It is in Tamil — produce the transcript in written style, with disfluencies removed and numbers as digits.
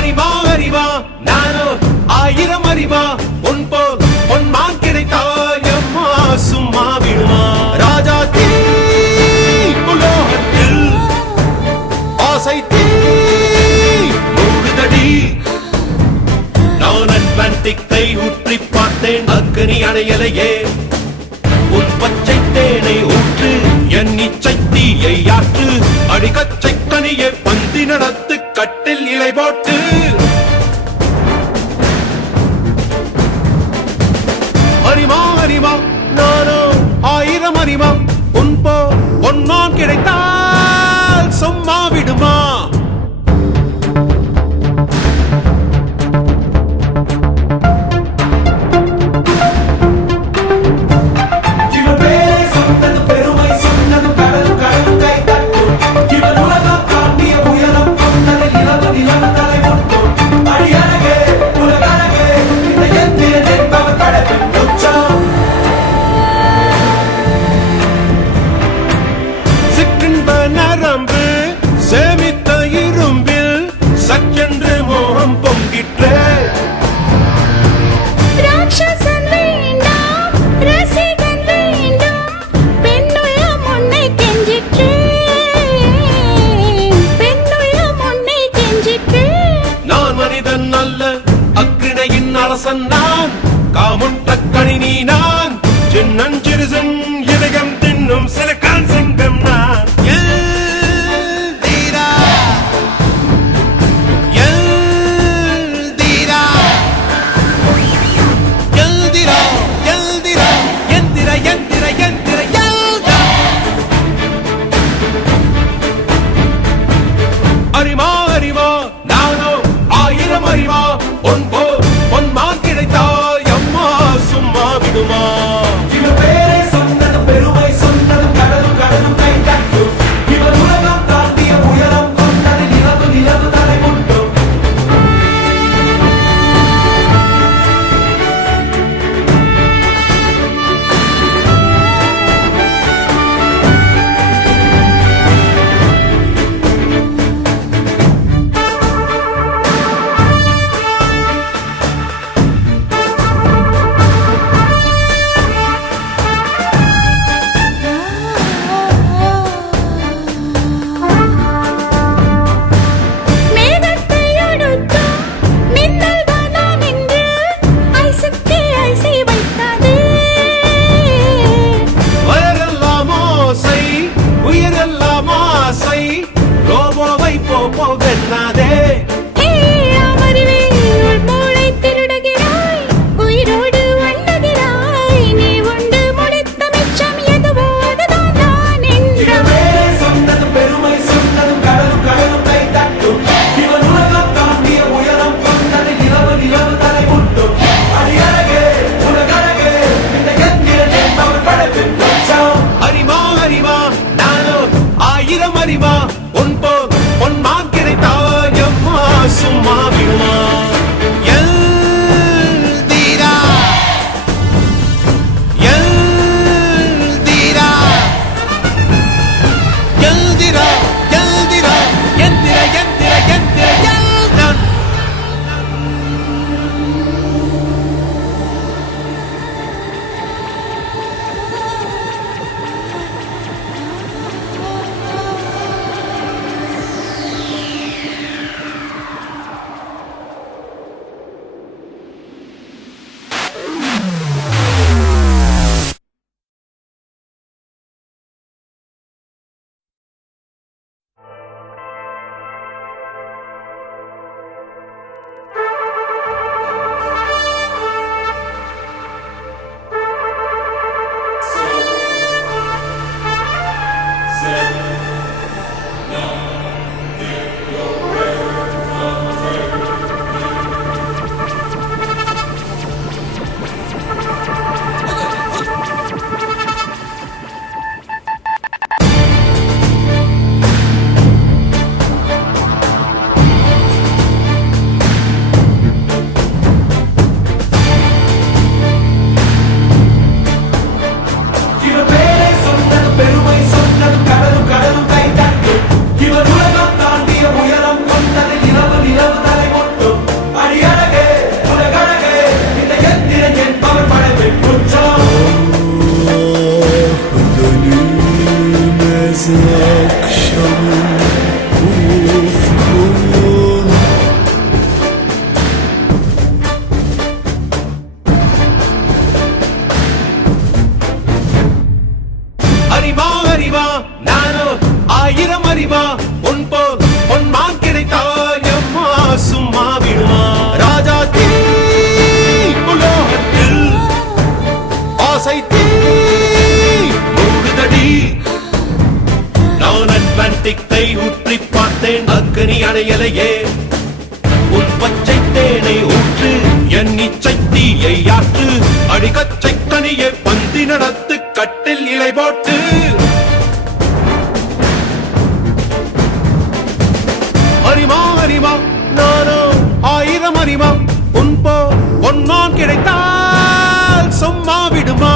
அறிவா அறிவா நானோ ஆயிரம் அறிவா உன் போல் பொன்மான் கிடைத்தாயம்மா சும்மா விடுமா ராஜா தீ உலோகத்தில் ஆசை தீ மூடுதடி நான் அட்லாண்டிக்கை ஊற்றி பார்த்தேன் அக்கனி அணையலையே உன் பச்சை தேனை ஊற்று என் இச்சை தீயை ஆற்று அடிக்கச்சை கனியை பந்தி நடத்து கட்டில் இலை போட்டு அறிவா அறிவா நானோ ஆயிரம் அறிவா உன் போ பொன்மான் கிடைத்தால் சும்மா விடுமா சேமித்த இரும்பில் சச்சென்று மோகம் பொங்கிற்றே ராட்சசன் வேண்டாம் ரசிகன் வேண்டும் பெண்ணுள்ள முன்னை கெஞ்சிற்றே பெண்ணுள்ள முன்னை கெஞ்சிற்றே நான் மனிதன் அல்ல அக்கிணையின் அரசன் நான் காமுட்ட கணினி நான் சின்னஞ்சிறுசன் இதயம் தின்னும் சிலக்கான் சிங்கம் நான் அறிவா அறிவா நானோ ஆயிரம் அறிவா உன் போ பொன்மான் கிடைத்தாய் அம்மா சும்மா விடுமா என் இச்சை தீயை ஆற்று அடிகச்சை கனியே பந்தி நடத்து கட்டில் இலை போட்டு அறிமா அறிமா நானோ 1000 அறிமா உன்போ பொன்னான் கிடைத்தால் சும்மா விடுமா